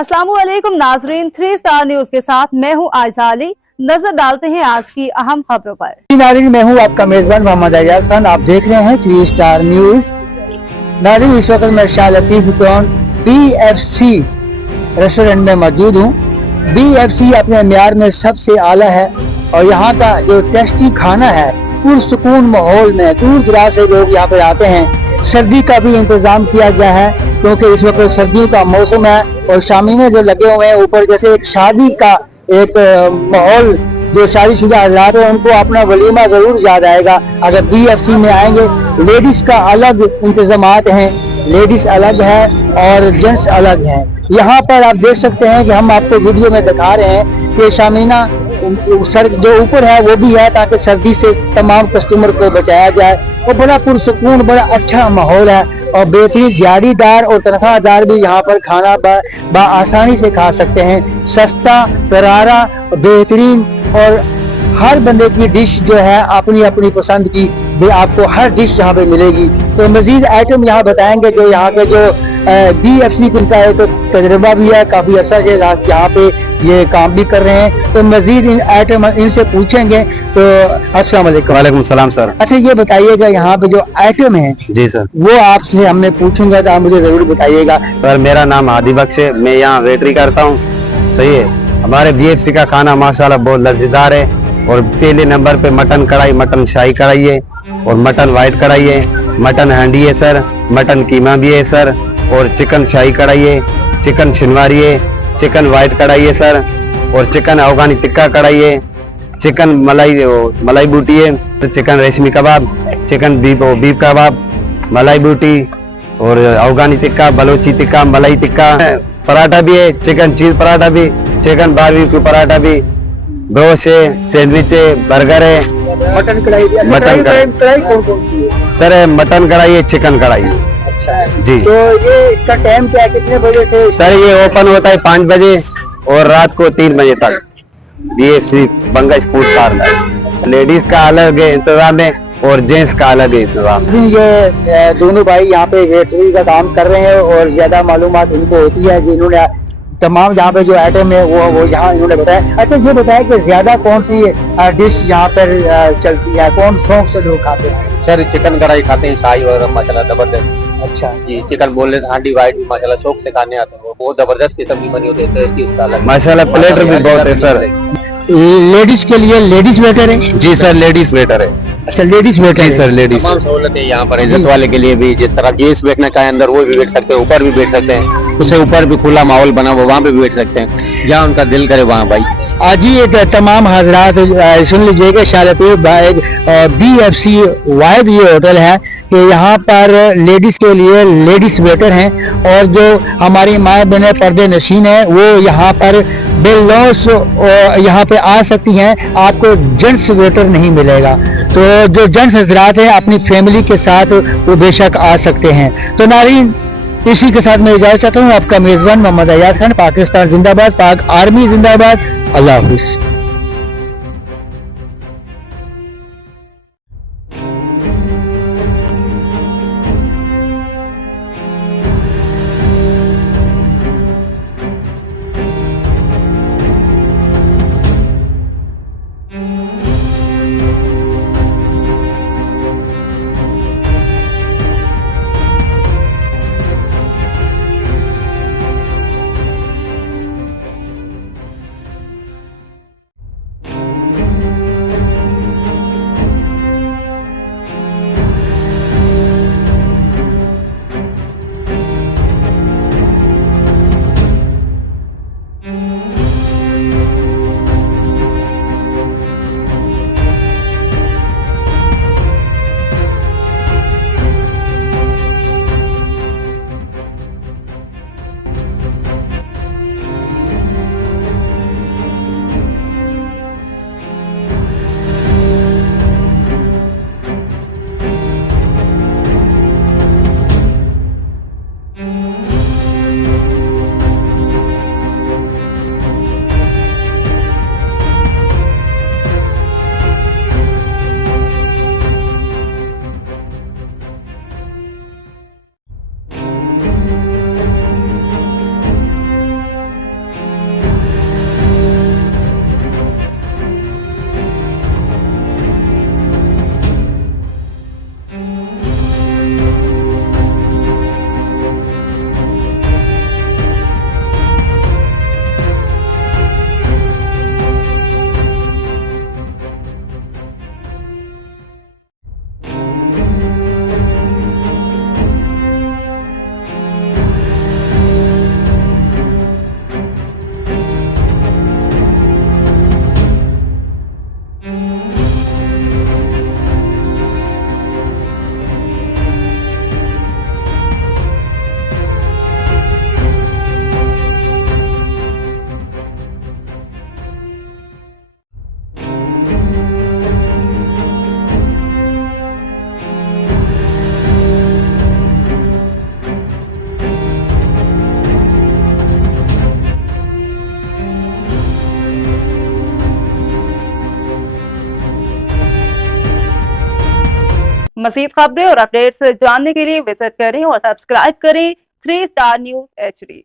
अस्सलामुअलैकुम नाजरीन, 3 star news के साथ मैं हूं आयशा अली। नजर डालते हैं आज की अहम खबरों पर। नाजरीन, मैं हूं आपका मेजबान मोहम्मद एजाज खान। आप देख रहे हैं 3 स्टार न्यूज। नाजरीन, इस वक्त मैं Shah Latif town BFC restaurant में मौजूद हूं। BFC अपने म्यार में सबसे आला है और यहाँ का जो टेस्टी खाना है, पुरसुकून माहौल में दूर दराज से लोग यहाँ पे आते हैं। सर्दी का भी इंतजाम किया गया है क्योंकि इस वक्त सर्दियों का मौसम है और शामीने जो लगे हुए हैं ऊपर, जैसे एक शादी का एक माहौल, जो शादीशुदा हज़रात हैं उनको अपना वलीमा जरूर याद आएगा अगर BFC में आएंगे। लेडीज का अलग इंतजामात हैं, लेडीज अलग है और जेंट्स अलग हैं। यहाँ पर आप देख सकते हैं कि हम आपको वीडियो में दिखा रहे हैं कि शामीना सर जो ऊपर है वो भी है ताकि सर्दी से तमाम कस्टमर को बचाया जाए। और बड़ा पुरसुकून, बड़ा अच्छा माहौल है और बेहतरीन दिहाड़ीदार और तनख्वाहदार भी यहाँ पर खाना आसानी से खा सकते हैं। सस्ता, करारा, बेहतरीन और हर बंदे की डिश जो है अपनी अपनी पसंद की भी आपको हर डिश यहाँ पे मिलेगी। तो मजीद आइटम यहाँ बताएंगे जो यहाँ के जो BFC का एक तजुर्बा भी है, काफी अर्सा से यहाँ पे ये काम भी कर रहे हैं। तो मजीद आइटम इनसे पूछेंगे। तो अस्सलाम वालेकुम। वालेकुम सलाम सर। अच्छा, ये बताइएगा यहाँ पे जो आइटम है जी सर, वो आपसे हमने पूछूंगा तो आप मुझे जरूर बताइएगा। सर मेरा नाम आदि बख्श है, मैं यहाँ वेटरी करता हूँ। सही है, हमारे BFC का खाना माशाल्लाह बहुत लजीदार है। और पहले नंबर पे मटन कढ़ाई, मटन शाही कढ़ाई है और मटन वाइट कढ़ाई है, मटन हांडी है सर, मटन कीमा भी है सर, और चिकन शाही कढ़ाई है, चिकन शिनवारी है, चिकन वाइट कढ़ाई है सर, और चिकन अफगानी टिक्का कढ़ाई है, चिकन मलाई बूटी है, चिकन रेशमी कबाब, चिकन बीफ कबाब, मलाई बूटी और अफगानी टिक्का, बलोची टिक्का, मलाई टिक्का, पराठा भी है, चिकन चीज पराठा भी, चिकन बारबेक्यू पराठा भी, ब्रोश है, सैंडविच है, बर्गर है, मटन कढ़ाई भी। मटन कढ़ाई कौन कौन सी है सर? मटन कढ़ाई है, चिकन कढ़ाई है। अच्छा जी। तो ये इसका टाइम क्या है, कितने बजे से? सर ये ओपन होता है 5 बजे और रात को 3 बजे तक। BFC Bangash food corner. Ladies का अलग है इंतजाम है और जेंट्स का अलग है इंतजाम। ये दोनों भाई यहाँ पे वेटरी का काम कर रहे हैं और ज्यादा मालूमात इनको होती है, जिन्होंने तमाम यहाँ पे जो आइटम है वो यहाँ इन्होंने बताया। अच्छा, ये बताया कि ज्यादा कौन सी डिश यहाँ पर चलती है, कौन शौक से लोग खाते हैं? सर चिकन कढ़ाई खाते हैं, शाही और माशाल्लाह जबरदस्त। अच्छा जी, चिकन बोनलेस हांडी वाइट भी माशाल्लाह शौक से खाने आते हैं, बहुत जबरदस्त किस्म की बनी होती है माशाल्लाह। प्लेटर भी बहुत है सर। लेडीज के लिए लेडीज वेटर है? जी सर, लेडीज वेटर है। अच्छा, लेडीज वेटर है सर, लेडीज सहूलत है यहाँ पर इज्जत वाले के लिए भी। जिस तरह जेंट्स बैठना चाहे अंदर वो भी बैठ सकते हैं, ऊपर भी बैठ सकते हैं, उससे ऊपर भी खुला माहौल बना हुआ वहाँ पे भी बैठ सकते हैं, जहाँ उनका दिल करे वहाँ भाई। आज ही तमाम हजरात सुन लीजिए कि शाह लतीफ BFC वाहिद ये होटल है कि यहाँ पर लेडीज के लिए लेडीज वेटर हैं और जो हमारी माएँ बहनें पर्दे नशीन है वो यहाँ पर बिलौस यहाँ पे आ सकती हैं। आपको जेंट्स वेटर नहीं मिलेगा। तो जो जेंट्स हजरात हैं अपनी फैमिली के साथ वो बेशक आ सकते हैं। तो नाज़रीन, इसी के साथ मैं इजाजत चाहता हूँ। आपका मेजबान मोहम्मद एजाज खान। पाकिस्तान जिंदाबाद, पाक आर्मी जिंदाबाद। अल्लाह हाफिज। मज़ीद खबरें और अपडेट्स जानने के लिए विजिट करें और सब्सक्राइब करें 3 स्टार न्यूज़ HD।